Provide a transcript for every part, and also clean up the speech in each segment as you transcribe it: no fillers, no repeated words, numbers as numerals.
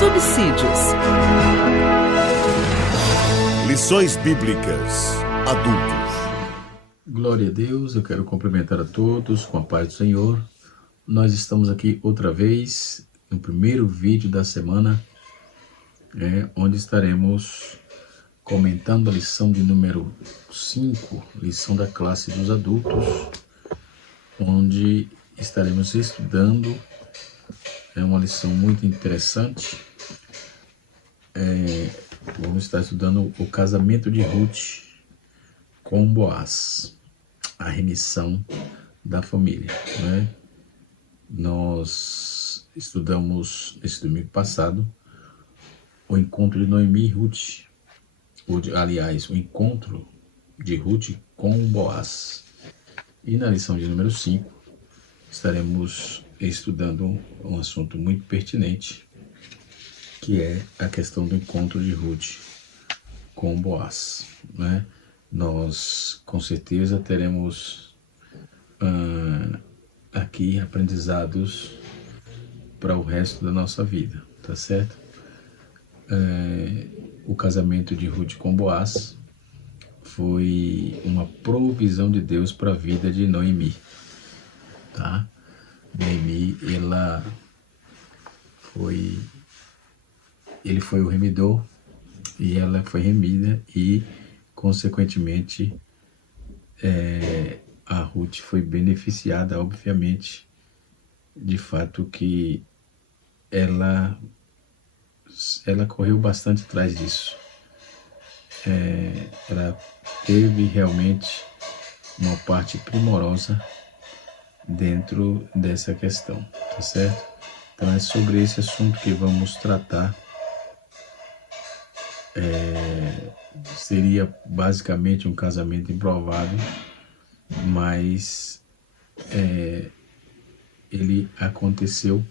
subsídios. Lições Bíblicas Adultos. Glória a Deus, eu quero cumprimentar a todos com a paz do Senhor. Nós estamos aqui outra vez no primeiro vídeo da semana, onde estaremos comentando a lição de número 5, lição da classe dos adultos, onde estaremos estudando. É uma lição muito interessante. Vamos estar estudando o casamento de Ruth com Boaz, a remissão da família, Nós estudamos esse domingo passado o encontro de Noemi e Ruth, o encontro de Ruth com Boaz. E na lição de número 5 estaremos estudando um assunto muito pertinente, que é a questão do encontro de Ruth com Boaz, Nós com certeza teremos aqui aprendizados para o resto da nossa vida, tá certo? O casamento de Ruth com Boaz foi uma provisão de Deus para a vida de Noemi, tá? Noemi, ele foi o remidor e ela foi remida e, consequentemente, a Ruth foi beneficiada, obviamente, de fato que ela correu bastante atrás disso. Ela teve realmente uma parte primorosa dentro dessa questão, tá certo? Então é sobre esse assunto que vamos tratar. Seria basicamente um casamento improvável, mas ele aconteceu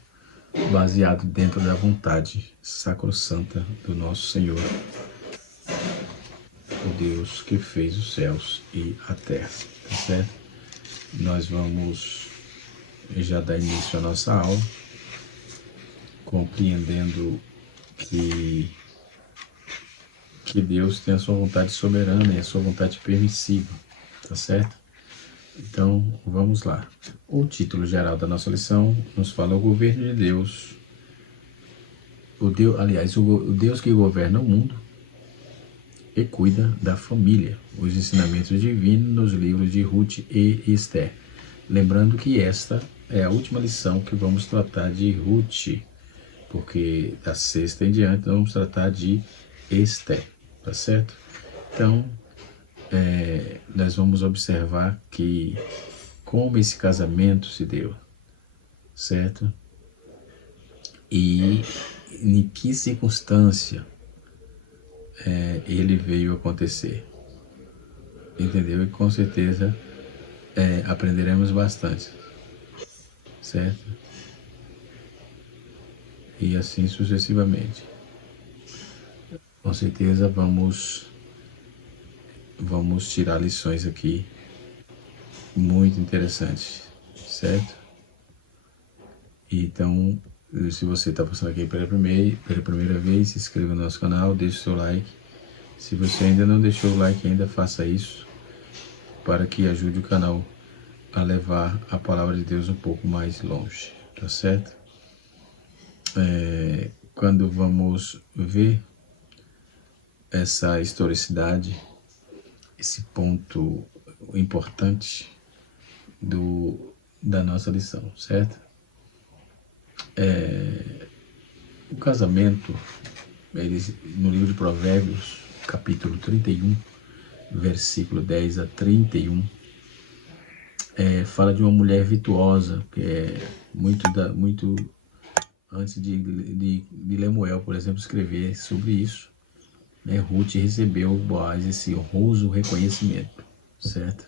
baseado dentro da vontade sacrossanta do nosso Senhor, o Deus que fez os céus e a terra, tá certo? Nós vamos já dar início à nossa aula, compreendendo que Deus tem a sua vontade soberana e a sua vontade permissiva, tá certo? Então, vamos lá. O título geral da nossa lição nos fala o governo de Deus, o Deus que governa o mundo e cuida da família, os ensinamentos divinos nos livros de Ruth e Esther. Lembrando que esta é a última lição que vamos tratar de Ruth, porque da sexta em diante nós vamos tratar de Esther, tá certo? Então, nós vamos observar que como esse casamento se deu, certo? E em que circunstância ele veio acontecer, entendeu? E com certeza aprenderemos bastante, certo? E assim sucessivamente. Com certeza vamos tirar lições aqui muito interessantes, certo? Então, se você está passando aqui pela primeira vez, se inscreva no nosso canal, deixe o seu like. Se você ainda não deixou o like, ainda faça isso, para que ajude o canal a levar a palavra de Deus um pouco mais longe, tá certo? Quando vamos ver essa historicidade, esse ponto importante da nossa lição, certo? O casamento, no livro de Provérbios, capítulo 31, versículo 10 a 31, fala de uma mulher virtuosa, que é muito antes de Lemuel, por exemplo, escrever sobre isso. Ruth recebeu Boaz esse honroso reconhecimento, certo?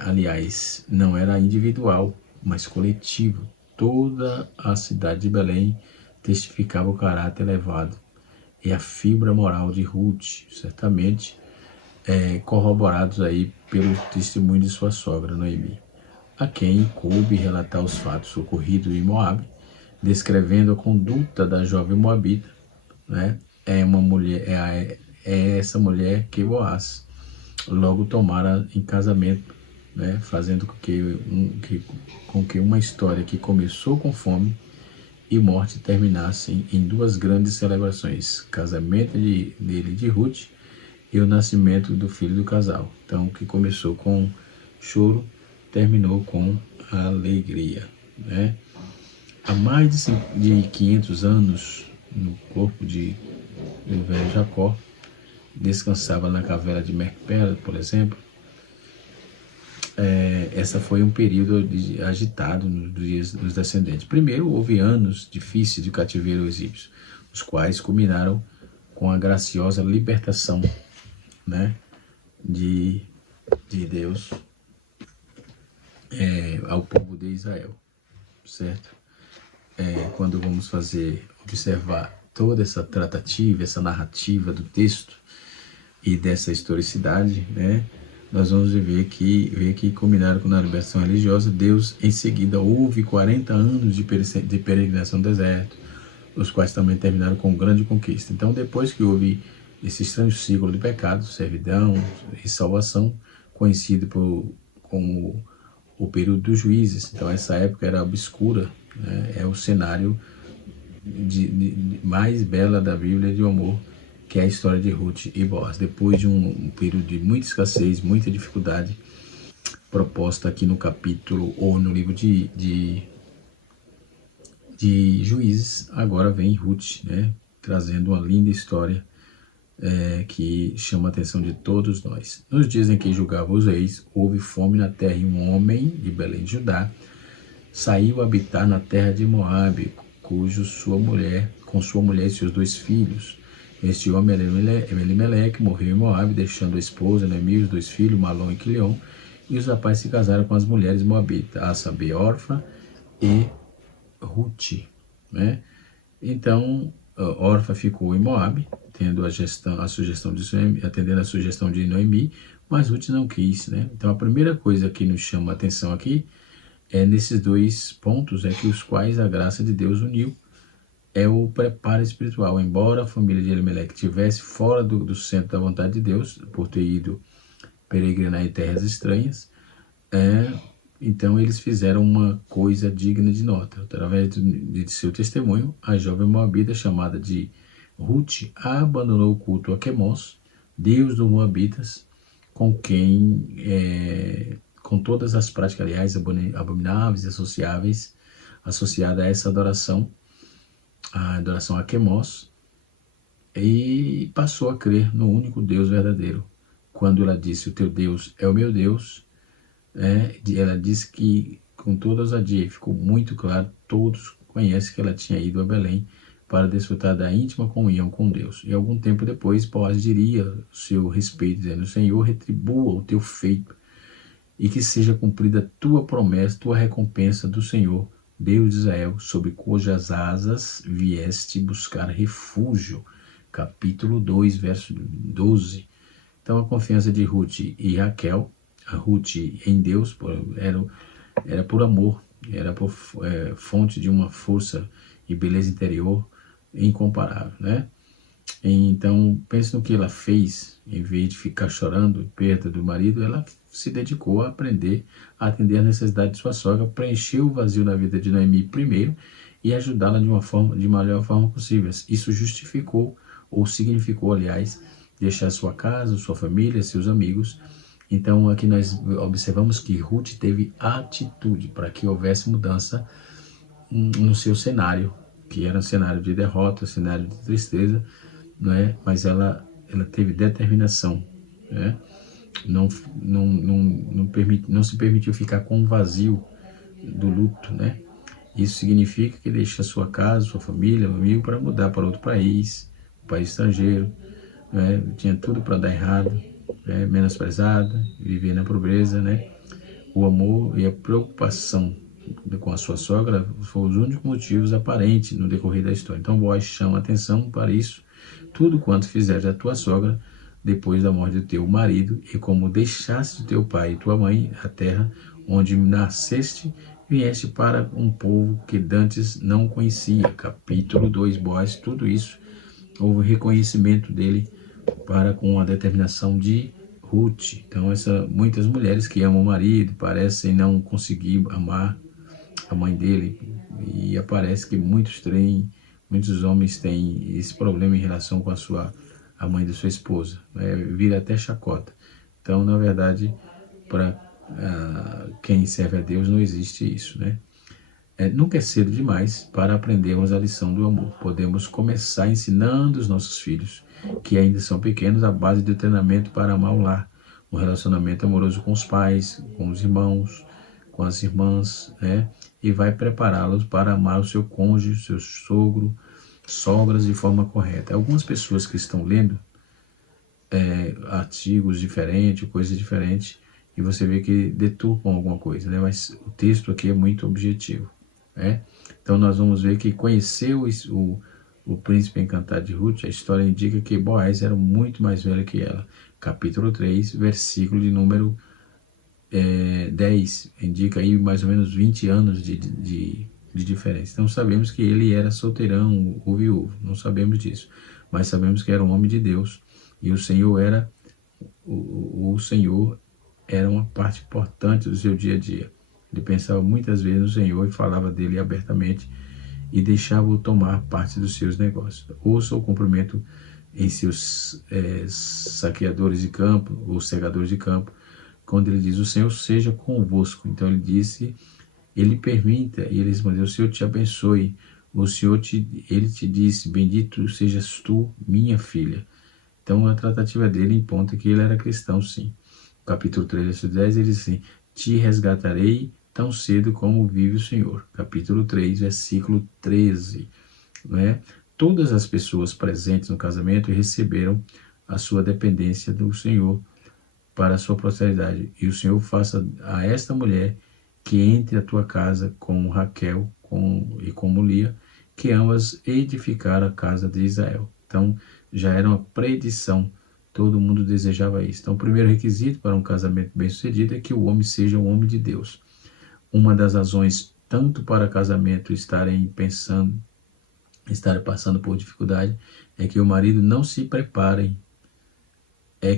Aliás, não era individual, mas coletivo. Toda a cidade de Belém testificava o caráter elevado e a fibra moral de Ruth, certamente corroborados aí pelo testemunho de sua sogra, Noemi, a quem coube relatar os fatos ocorridos em Moabe, descrevendo a conduta da jovem moabita, né? É uma mulher, é essa mulher que Boaz logo tomara em casamento, né? Fazendo com que uma história que começou com fome e morte terminasse em duas grandes celebrações: casamento dele de Ruth e o nascimento do filho do casal. Então, que começou com choro, terminou com alegria, né? Há mais de 500 anos, no corpo do velho Jacó, descansava na caverna de Macpela, por exemplo. Essa foi um período agitado nos dias dos descendentes. Primeiro, houve anos difíceis de cativeiro egípcio, os quais culminaram com a graciosa libertação, né, de Deus ao povo de Israel, certo? Quando vamos observar toda essa tratativa, essa narrativa do texto e dessa historicidade, né, nós vamos ver que culminaram com a libertação religiosa. Deus, em seguida, houve 40 anos de peregrinação no deserto, os quais também terminaram com grande conquista. Então, depois que houve esse estranho ciclo de pecado, servidão e salvação, conhecido como o período dos juízes. Então, essa época era obscura, né? É o cenário mais bela da Bíblia de amor, que é a história de Ruth e Boaz. Depois de um período de muita escassez, muita dificuldade, proposta aqui no capítulo, ou no livro de Juízes, agora vem Ruth, né, trazendo uma linda história que chama a atenção de todos nós. Nos dias em que julgava os reis, houve fome na terra, e um homem de Belém de Judá saiu a habitar na terra de Moabe, com sua mulher e seus 2 filhos. Este homem era Elimeleque, morreu em Moabe, deixando a esposa Noemi, os 2 filhos, Malom e Quilion, e os rapazes se casaram com as mulheres moabitas, a saber, Orfa e Ruth, né? Então, Orfa ficou em Moabe, atendendo a sugestão de Noemi, mas Ruth não quis, né? Então, a primeira coisa que nos chama a atenção aqui nesses 2 pontos, que os quais a graça de Deus uniu, é o preparo espiritual. Embora a família de Elimeleque estivesse fora do centro da vontade de Deus, por ter ido peregrinar em terras estranhas, então eles fizeram uma coisa digna de nota. Através de seu testemunho, a jovem moabita chamada de Ruth abandonou o culto a Quemos, deus dos moabitas, com todas as práticas, aliás, abomináveis e associadas a essa adoração, a adoração a Quemos, e passou a crer no único Deus verdadeiro. Quando ela disse: o teu Deus é o meu Deus, ela disse que com toda ousadia, ficou muito claro, todos conhecem que ela tinha ido a Belém para desfrutar da íntima comunhão com Deus. E algum tempo depois, Boaz diria o seu respeito, dizendo: Senhor, retribua o teu feito, e que seja cumprida a tua promessa, tua recompensa do Senhor, Deus de Israel, sob cujas asas vieste buscar refúgio. Capítulo 2, verso 12. Então, a confiança de Ruth e Raquel, a Ruth em Deus, era por amor, era por fonte de uma força e beleza interior incomparável, né? Então, pense no que ela fez. Em vez de ficar chorando perda do marido, ela se dedicou a aprender a atender a necessidade de sua sogra, preencheu o vazio na vida de Noemi primeiro e ajudá-la de melhor forma possível. Isso justificou, ou significou, aliás, deixar sua casa, sua família, seus amigos. Então, aqui nós observamos que Ruth teve atitude para que houvesse mudança no seu cenário, que era um cenário de derrota, cenário de tristeza, não é? Mas ela teve determinação, né? Não se permitiu ficar com o vazio do luto, né? Isso significa que deixa sua casa, sua família, amigo, para mudar para outro país, um país estrangeiro, né? Tinha tudo para dar errado, menosprezada, viver na pobreza, né? O amor e a preocupação com a sua sogra foram os únicos motivos aparentes no decorrer da história. Então, Boaz chama atenção para isso: tudo quanto fizeres a tua sogra depois da morte do teu marido, e como deixaste teu pai e tua mãe, a terra onde nasceste vieste para um povo que dantes não conhecia. Capítulo 2, Boaz, tudo isso, houve reconhecimento dele para com a determinação de Ruth. Então, muitas mulheres que amam o marido parecem não conseguir amar a mãe dele, e aparece que muitos homens têm esse problema em relação com a mãe da sua esposa, vira até chacota. Então, na verdade, para quem serve a Deus não existe isso, né? Nunca é cedo demais para aprendermos a lição do amor. Podemos começar ensinando os nossos filhos, que ainda são pequenos, a base do treinamento para amar o lar, um relacionamento amoroso com os pais, com os irmãos, com as irmãs, né? E vai prepará-los para amar o seu cônjuge, seu sogro, sogras de forma correta. Algumas pessoas que estão lendo artigos diferentes, coisas diferentes, e você vê que deturpam alguma coisa, né? Mas o texto aqui é muito objetivo, né? Então nós vamos ver que conheceu o príncipe encantado de Ruth. A história indica que Boaz era muito mais velho que ela. Capítulo 3, versículo de número 10, indica aí mais ou menos 20 anos de diferença. Então sabemos que ele era solteirão ou viúvo, não sabemos disso, mas sabemos que era um homem de Deus, e o Senhor era uma parte importante do seu dia a dia. Ele pensava muitas vezes no Senhor e falava dele abertamente e deixava-o tomar parte dos seus negócios. Ouça o cumprimento em seus saqueadores de campo, ou segadores de campo, quando ele diz: o Senhor seja convosco. Então ele permita, e ele respondeu: o Senhor te abençoe. Ele te disse: bendito sejas tu, minha filha. Então a tratativa dele imponta que ele era cristão, sim. Capítulo 3, versículo 10, ele diz assim: te resgatarei tão cedo como vive o Senhor. Capítulo 3, versículo 13. Né? Todas as pessoas presentes no casamento receberam a sua dependência do Senhor para a sua prosperidade. E o Senhor faça a esta mulher que entre a tua casa com Raquel e como Lia, que ambas edificaram a casa de Israel. Então, já era uma predição, todo mundo desejava isso. Então, o primeiro requisito para um casamento bem-sucedido é que o homem seja um homem de Deus. Uma das razões, tanto para casamento estarem passando por dificuldade, é que o marido não se preparem,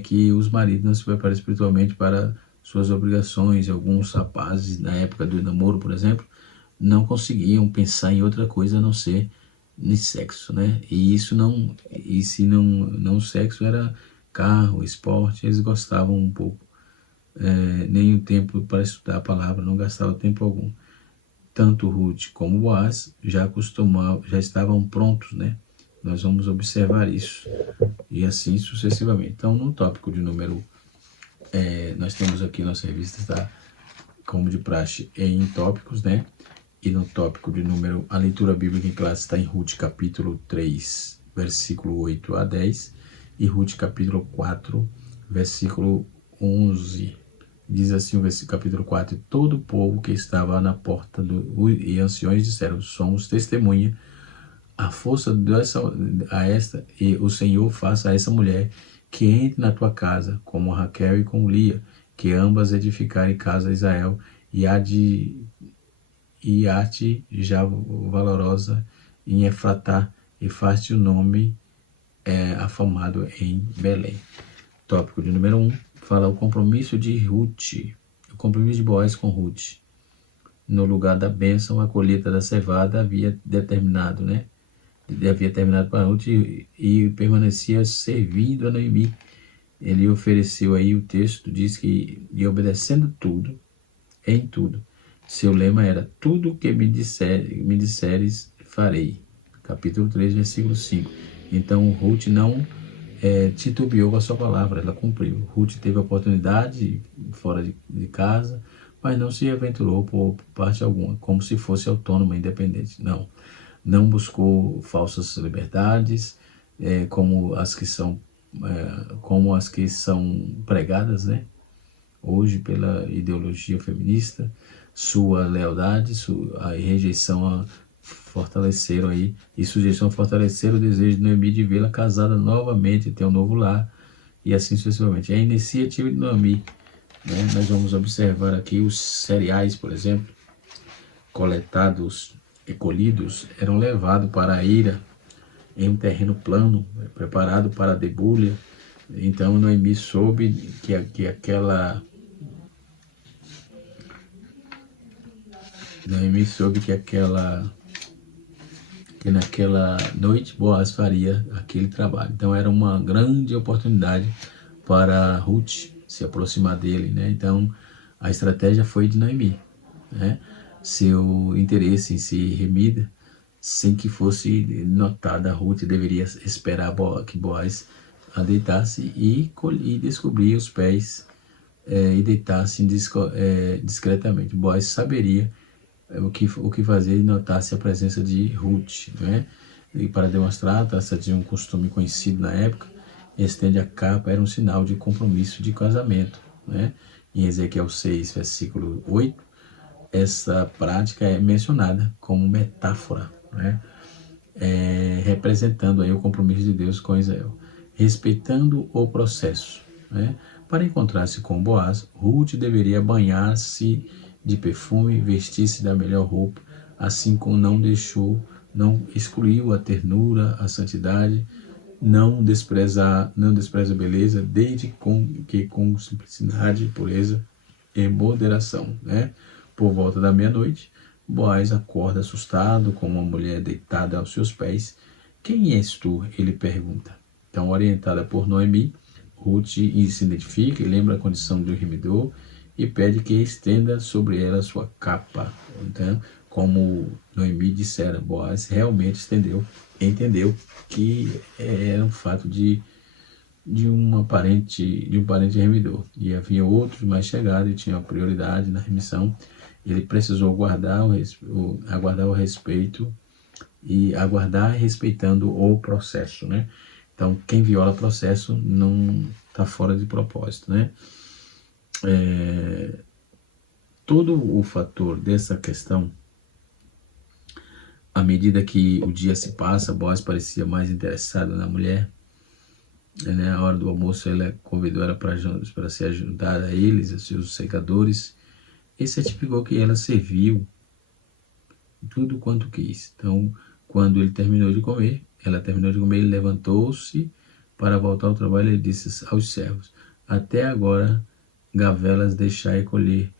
que os maridos não se preparam espiritualmente para suas obrigações. Alguns rapazes, na época do namoro, por exemplo, não conseguiam pensar em outra coisa a não ser em sexo, né? E se não sexo, era carro, esporte, eles gostavam um pouco. Nem o tempo para estudar a palavra, não gastava tempo algum. Tanto Ruth como Boaz já estavam prontos, né? Nós vamos observar isso, e assim sucessivamente. Então, no tópico de número, nós temos aqui nossa revista, está como de praxe em tópicos, né? E no tópico de número, a leitura bíblica em classe está em Ruth capítulo 3, versículo 8 a 10, e Ruth capítulo 4, versículo 11. Diz assim o versículo capítulo 4: e todo o povo que estava na porta e anciões disseram: somos testemunha a força e o Senhor faça a essa mulher que entre na tua casa, como Raquel e como Lia, que ambas edificarem casa a Israel, e arte já valorosa em Efratá, e faz-te o nome afamado em Belém. Tópico de número 1, fala o compromisso de Ruth, o compromisso de Boaz com Ruth. No lugar da bênção, a colheita da cevada havia terminado para Ruth e permanecia servindo a Noemi. Ele ofereceu aí, o texto diz que, e obedecendo tudo, em tudo. Seu lema era: tudo que me disseres, farei. Capítulo 3, versículo 5. Então, Ruth não titubeou com a sua palavra, ela cumpriu. Ruth teve a oportunidade fora de casa, mas não se aventurou por parte alguma, como se fosse autônoma, independente. Não buscou falsas liberdades, como as que são pregadas, né, hoje pela ideologia feminista. Sua lealdade, a rejeição fortaleceram aí, e sugestão fortaleceram o desejo de Noemi de vê-la casada novamente, ter um novo lar, e assim sucessivamente. A iniciativa de Noemi, né, nós vamos observar aqui os cereais, por exemplo. coletados e colhidos eram levados para a eira em um terreno plano, preparado para a debulha. Então Noemi soube que naquela noite Boaz faria aquele trabalho. Então era uma grande oportunidade para Ruth se aproximar dele, né? Então a estratégia foi de Noemi, né? Seu interesse em se remida, sem que fosse notada, Ruth deveria esperar que Boaz a deitasse e descobrir os pés e deitasse discretamente. Boaz saberia o que fazer e notasse a presença de Ruth, né? E para demonstrar, trata-se de um costume conhecido na época, estende a capa, era um sinal de compromisso de casamento, né? Em Ezequiel 6, versículo 8, essa prática é mencionada como metáfora, né? Representando aí o compromisso de Deus com Israel, respeitando o processo, né? Para encontrar-se com Boaz, Ruth deveria banhar-se de perfume, vestir-se da melhor roupa, assim como não excluiu a ternura, a santidade, não despreza a beleza, desde que com simplicidade, pureza e moderação, né? Por volta da meia-noite, Boaz acorda assustado com uma mulher deitada aos seus pés. Quem és tu? Ele pergunta. Então, orientada por Noemi, Ruth se identifica e lembra a condição do remidor e pede que estenda sobre ela sua capa. Então, como Noemi dissera, Boaz realmente entendeu que era um fato de um parente remidor. E havia outros mais chegados e tinham prioridade na remissão. Ele precisou aguardar o respeito e aguardar respeitando o processo, né? Então, quem viola o processo não está fora de propósito, né? Todo o fator dessa questão, à medida que o dia se passa, Boaz parecia mais interessado na mulher, né? A hora do almoço ele convidou ela para se ajudar a eles, a seus secadores, e certificou que ela serviu tudo quanto quis. Então, quando ela terminou de comer, ele levantou-se para voltar ao trabalho e disse aos servos: até agora gavelas deixai colher,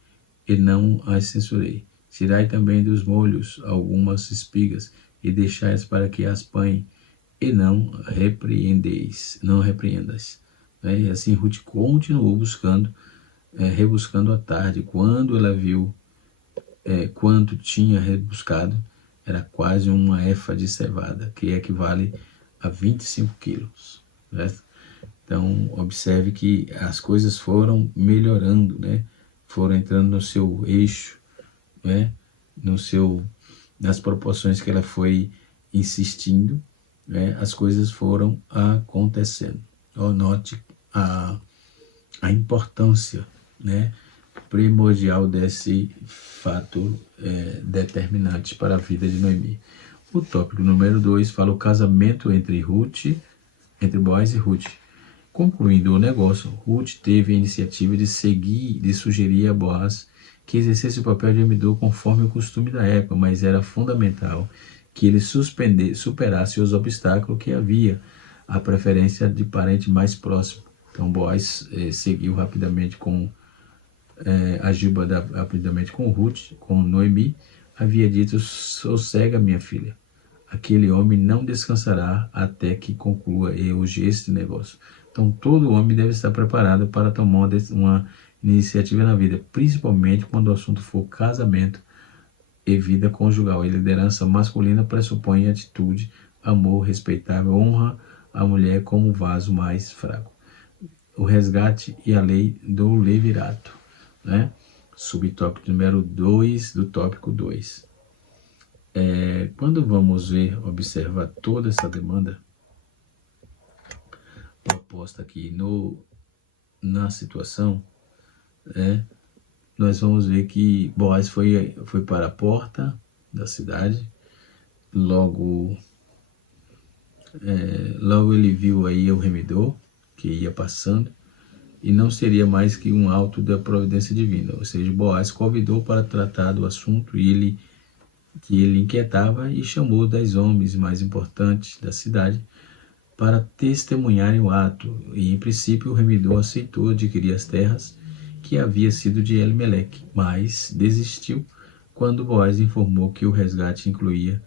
e não as censurei. Tirai também dos molhos algumas espigas, e deixai-as para que as apanhem, e não repreendas. E assim Ruth continuou rebuscando à tarde. Quando ela viu quanto tinha rebuscado, era quase uma efa de cevada, que equivale a 25 quilos. Certo? Então, observe que as coisas foram melhorando, né? Foram entrando no seu eixo, né? Nas proporções que ela foi insistindo, né? As coisas foram acontecendo. Note a importância, né, primordial desse fato determinante para a vida de Noemi. O tópico número 2 fala o casamento entre Boaz e Ruth. Concluindo o negócio, Ruth teve a iniciativa de sugerir a Boaz que exercesse o papel de remidor conforme o costume da época, mas era fundamental que ele superasse os obstáculos que havia, a preferência de parente mais próximo. Então Boaz seguiu rapidamente com Ruth, como Noemi havia dito: sossega, minha filha, aquele homem não descansará até que conclua hoje este negócio. Então todo homem deve estar preparado para tomar uma iniciativa na vida, principalmente quando o assunto for casamento e vida conjugal. E liderança masculina pressupõe atitude, amor respeitável, honra a mulher como vaso mais fraco. O resgate e a lei do levirato, né? Subtópico número 2 do tópico 2. Quando vamos observar toda essa demanda proposta aqui na situação, nós vamos ver que Boaz foi para a porta da cidade. Logo ele viu aí o remidor que ia passando, e não seria mais que um auto da providência divina. Ou seja, Boaz convidou para tratar do assunto, e ele que ele inquietava e chamou 10 homens mais importantes da cidade para testemunharem o ato, e em princípio o remidor aceitou adquirir as terras que havia sido de Elimeleque, mas desistiu quando Boaz informou que o resgate incluía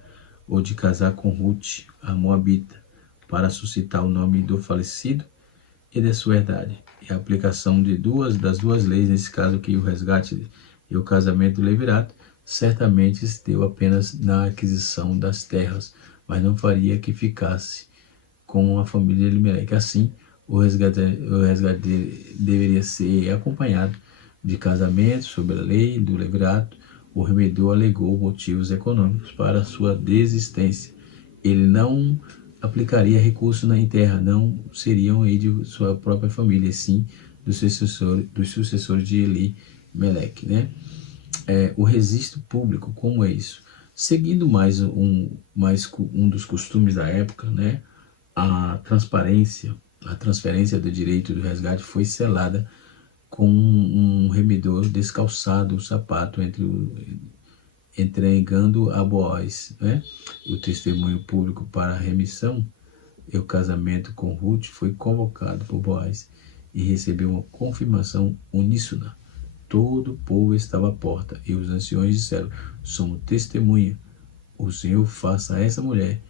o de casar com Ruth, a Moabita, para suscitar o nome do falecido e de sua herdade. E a aplicação de das duas leis, nesse caso aqui, o resgate e o casamento do levirato, certamente se deu apenas na aquisição das terras, mas não faria que ficasse com a família de Elimeleque. Assim, o resgate deveria ser acompanhado de casamento sob a lei do levirato. O remedor alegou motivos econômicos para sua desistência. Ele não aplicaria recursos na terra, não seriam aí de sua própria família, sim dos sucessores de Elimeleque, né? O registro público, como é isso? Seguindo mais um dos costumes da época, né? A transferência do direito do resgate foi selada com um remidor descalçado o sapato entregando a Boaz, né? O testemunho público para a remissão e o casamento com Ruth foi convocado por Boaz e recebeu uma confirmação uníssona. Todo o povo estava à porta, e os anciões disseram: somos testemunha. O Senhor faça a essa mulher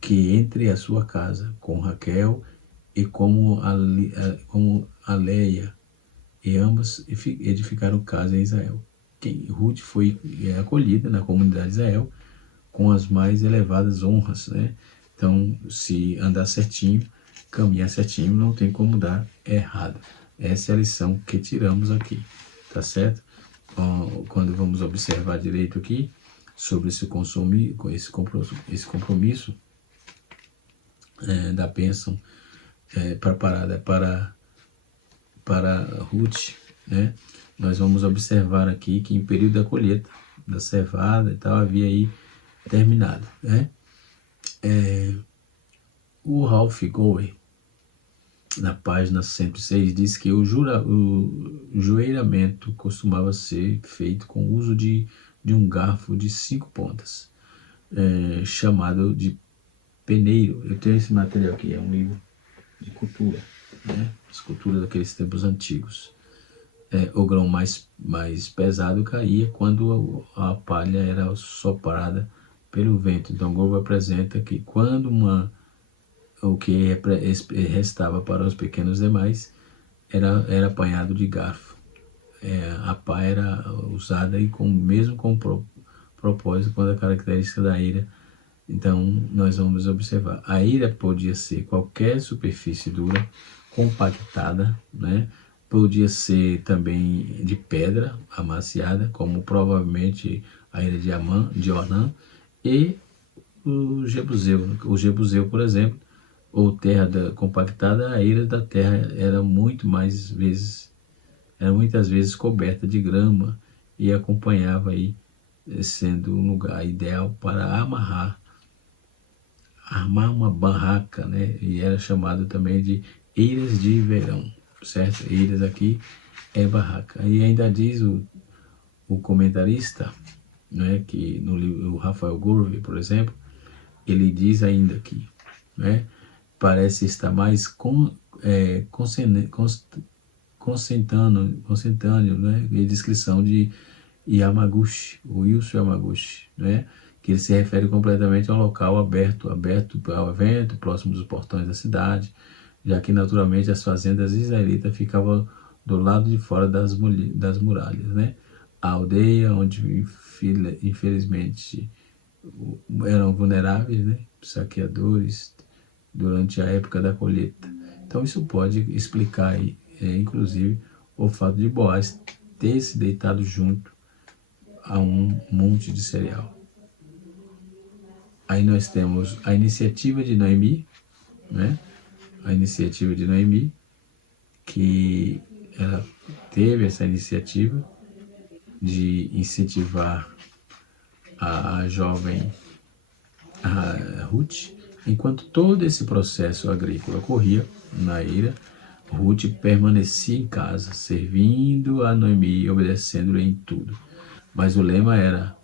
que entre a sua casa com Raquel e como a Leia, e ambas edificaram casa em Israel. Ruth foi acolhida na comunidade de Israel com as mais elevadas honras, né? Então, se andar certinho, caminhar certinho, não tem como dar errado. Essa é a lição que tiramos aqui, tá certo? Quando vamos observar direito aqui sobre esse compromisso da bênção preparada para Ruth, né? Nós vamos observar aqui que em período da colheita, da cevada e tal, havia aí terminado, né? O Ralph Gower, na página 106, diz que o joelhamento costumava ser feito com o uso de um garfo de 5 pontas, chamado de peneiro. Eu tenho esse material aqui, é um livro de cultura, né? As culturas daqueles tempos antigos. O grão mais pesado caía quando a palha era soprada pelo vento. Então, Gover apresenta que quando o que restava para os pequenos demais era apanhado de garfo. A pá era usada e mesmo com propósito quando a característica da eira. Então, nós vamos observar. A eira podia ser qualquer superfície dura, compactada, né? Podia ser também de pedra amaciada, como provavelmente a eira de Onã, e o Jebuseu. O Jebuseu, por exemplo, ou terra compactada, a eira da terra era muitas vezes coberta de grama e acompanhava aí, sendo um lugar ideal para armar uma barraca, né? E era chamado também de eiras de verão, certo? Eiras aqui é barraca. E ainda diz o comentarista, né, que no livro, o Rafael Gover, por exemplo, ele diz ainda aqui, né, parece estar mais consentâneo, né, a descrição de Yamaguchi, o Wilson Yamaguchi, né, que ele se refere completamente a um local aberto ao vento, próximo dos portões da cidade, já que naturalmente as fazendas israelitas ficavam do lado de fora das muralhas, né? A aldeia onde infelizmente eram vulneráveis, né? Saqueadores durante a época da colheita. Então isso pode explicar, inclusive, o fato de Boaz ter se deitado junto a um monte de cereal. Aí nós temos a iniciativa de Noemi, né? A iniciativa de Noemi, que ela teve essa iniciativa de incentivar a jovem Ruth. Enquanto todo esse processo agrícola ocorria na eira, Ruth permanecia em casa, servindo a Noemi e obedecendo-lhe em tudo. Mas o lema era: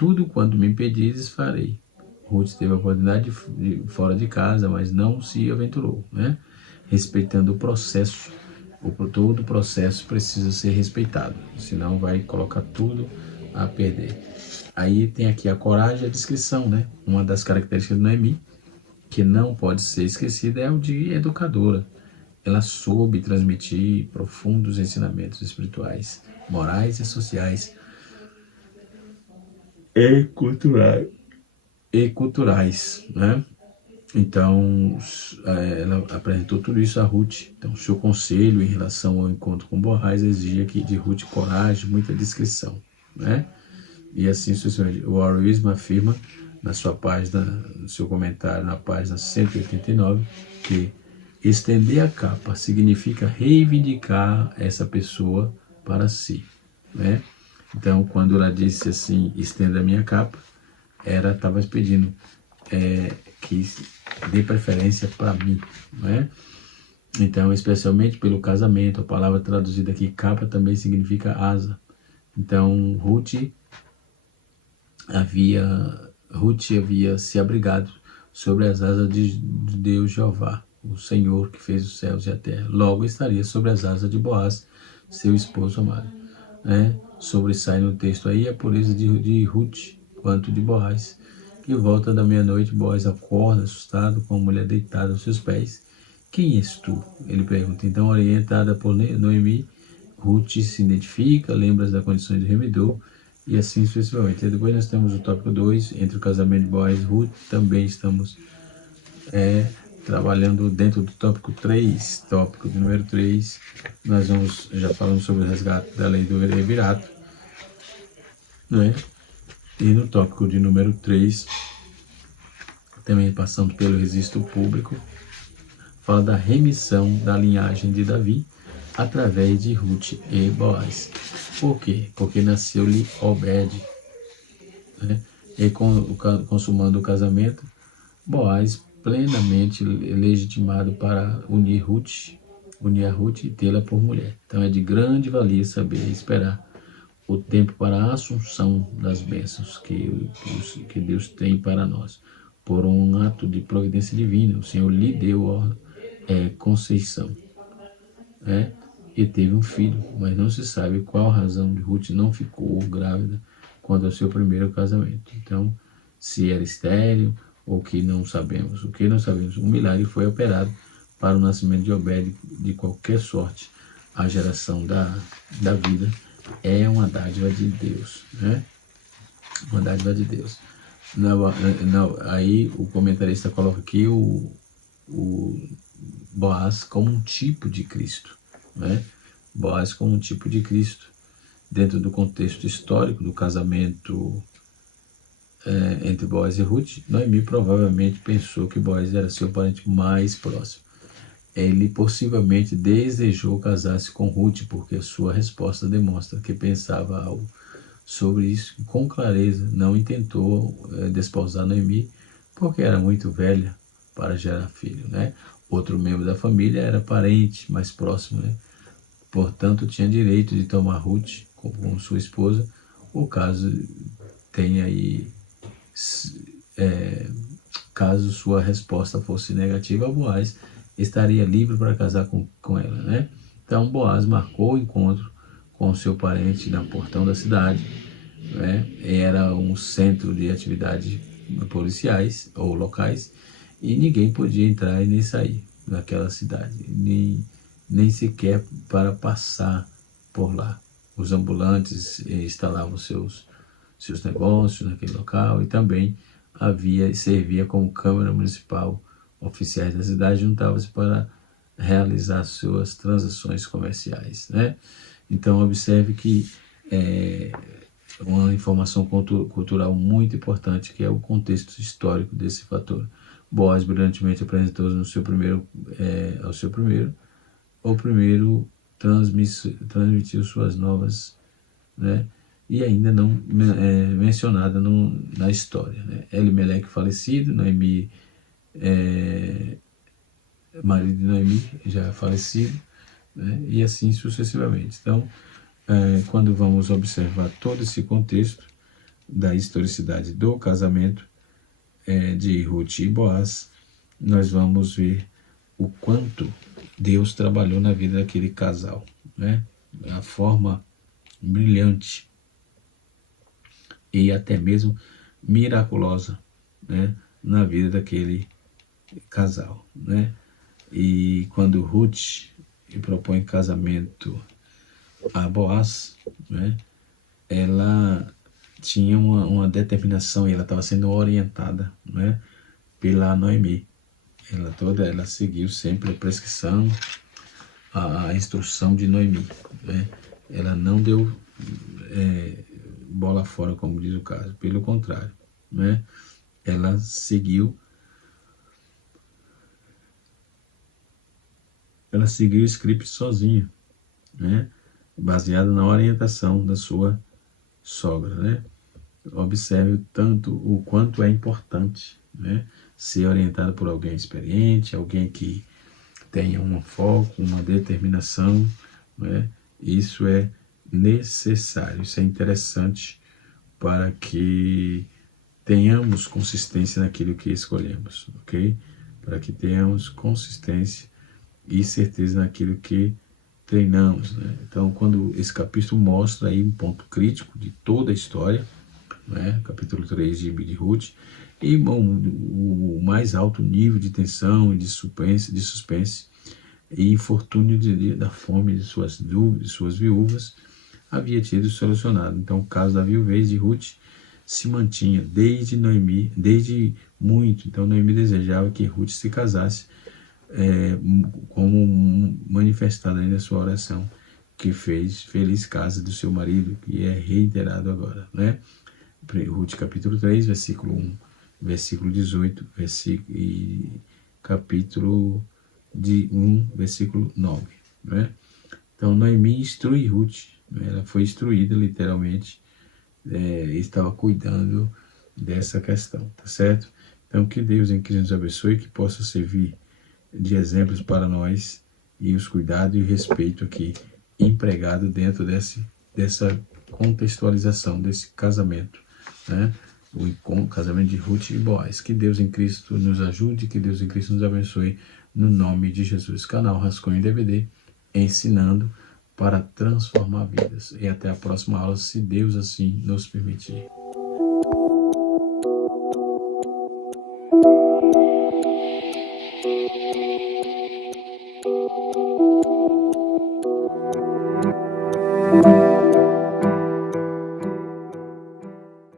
tudo quanto me pedires farei. Ruth teve a oportunidade de fora de casa, mas não se aventurou, né? Respeitando o processo. Todo o processo precisa ser respeitado, senão vai colocar tudo a perder. Aí tem aqui a coragem e a discrição, né? Uma das características de Noemi, que não pode ser esquecida, é o de educadora. Ela soube transmitir profundos ensinamentos espirituais, morais e sociais e culturais, né? Então, ela apresentou tudo isso a Ruth. Então, seu conselho em relação ao encontro com Boaz exigia de Ruth coragem, muita discrição, né? E assim, o Warren Wiersbe afirma na sua página, no seu comentário na página 189, que estender a capa significa reivindicar essa pessoa para si, né? Então, quando ela disse assim, estenda a minha capa, ela estava pedindo que dê preferência para mim, né? Então, especialmente pelo casamento, a palavra traduzida aqui, capa, também significa asa. Então, Ruth havia se abrigado sobre as asas de Deus Jeová, o Senhor que fez os céus e a terra. Logo estaria sobre as asas de Boaz, seu esposo amado, né? Sobressai no texto aí a pureza de Ruth quanto de Boaz. Que volta da meia-noite, Boaz acorda assustado com a mulher deitada aos seus pés. Quem és tu? Ele pergunta. Então, orientada por Noemi, Ruth se identifica, lembra das condições de remidor, e assim sucessivamente. E depois nós temos o tópico 2, entre o casamento de Boaz e Ruth. Também estamos trabalhando dentro do tópico 3, tópico de número 3. Nós já falamos sobre o resgate da lei do revirato, né? E no tópico de número 3, também passando pelo registro público, fala da remissão da linhagem de Davi através de Ruth e Boaz. Por quê? Porque nasceu-lhe Obed, né? E consumando o casamento, Boaz plenamente legitimado para unir a Ruth e tê-la por mulher. Então é de grande valia saber esperar o tempo para a assunção das bênçãos que Deus tem para nós. Por um ato de providência divina, o Senhor lhe deu conceição, né? E teve um filho, mas não se sabe qual a razão de Ruth não ficou grávida quando ao seu primeiro casamento. Então, se era estéril ou que não sabemos. O que não sabemos? Um milagre foi operado para o nascimento de Obed de qualquer sorte. A geração da vida é uma dádiva de Deus, né? Uma dádiva de Deus. Aí o comentarista coloca aqui o Boaz como um tipo de Cristo, né? Boaz como um tipo de Cristo. Dentro do contexto histórico do casamento entre Boaz e Ruth, Noemi provavelmente pensou que Boaz era seu parente mais próximo. Ele possivelmente desejou casar-se com Ruth, porque a sua resposta demonstra que pensava algo sobre isso e com clareza não intentou desposar Noemi, porque era muito velha para gerar filho, né? Outro membro da família era parente mais próximo, né? Portanto, tinha direito de tomar Ruth como sua esposa, ou caso tenha aí, caso sua resposta fosse negativa, Boaz estaria livre para casar com ela, né? Então, Boaz marcou o encontro com seu parente na portão da cidade, né? Era um centro de atividades policiais ou locais e ninguém podia entrar e nem sair naquela cidade, nem sequer para passar por lá. Os ambulantes instalavam seus negócios naquele local e também servia como Câmara Municipal. Oficiais da cidade juntavam-se para realizar suas transações comerciais, né? Então, observe que uma informação cultural muito importante, que é o contexto histórico desse fator. Boaz brilhantemente apresentou o primeiro transmitiu suas novas, né? E ainda não mencionada na história, né? Elimeleque falecido, Noemi, marido de Noemi já falecido, né? E assim sucessivamente. Então, quando vamos observar todo esse contexto, da historicidade do casamento de Ruth e Boaz, nós vamos ver o quanto Deus trabalhou na vida daquele casal, né? A forma brilhante e até mesmo miraculosa, né? Na vida daquele casal, né? E quando Ruth propõe casamento a Boaz, né? Ela tinha uma determinação e ela estava sendo orientada, né? Pela Noemi. Ela seguiu sempre a prescrição, a instrução de Noemi, né? Ela não deu bola fora, como diz o caso, pelo contrário, né? Ela seguiu o script sozinha, né? Baseado na orientação da sua sogra, né? Observe tanto o quanto é importante, né? Ser orientado por alguém experiente, alguém que tenha um foco, uma determinação, né? Isso é necessário, isso é interessante para que tenhamos consistência naquilo que escolhemos, ok? Para que tenhamos consistência e certeza naquilo que treinamos, né? Então, quando esse capítulo mostra aí um ponto crítico de toda a história, né? Capítulo 3 de Ruth, e o mais alto nível de tensão e de suspense e infortúnio da fome de suas dúvidas, de suas viúvas, havia sido solucionado. Então, o caso da viuvez de Ruth se mantinha desde Noemi, desde muito. Então, Noemi desejava que Ruth se casasse, como manifestado aí na sua oração, que fez feliz casa do seu marido, que é reiterado agora, né? Ruth capítulo 3, versículo 1, versículo 18, e capítulo de 1, versículo 9, né? Então, Noemi instrui Ruth, né? Ela foi instruída literalmente, estava cuidando dessa questão, tá certo? Então, que Deus em Cristo nos abençoe, que possa servir de exemplos para nós e os cuidados e o respeito aqui empregado dentro dessa contextualização desse casamento, né? O casamento de Ruth e Boaz. Que Deus em Cristo nos ajude, que Deus em Cristo nos abençoe, no nome de Jesus. Canal Rascunho DVD, ensinando para transformar vidas. E até a próxima aula, se Deus assim nos permitir.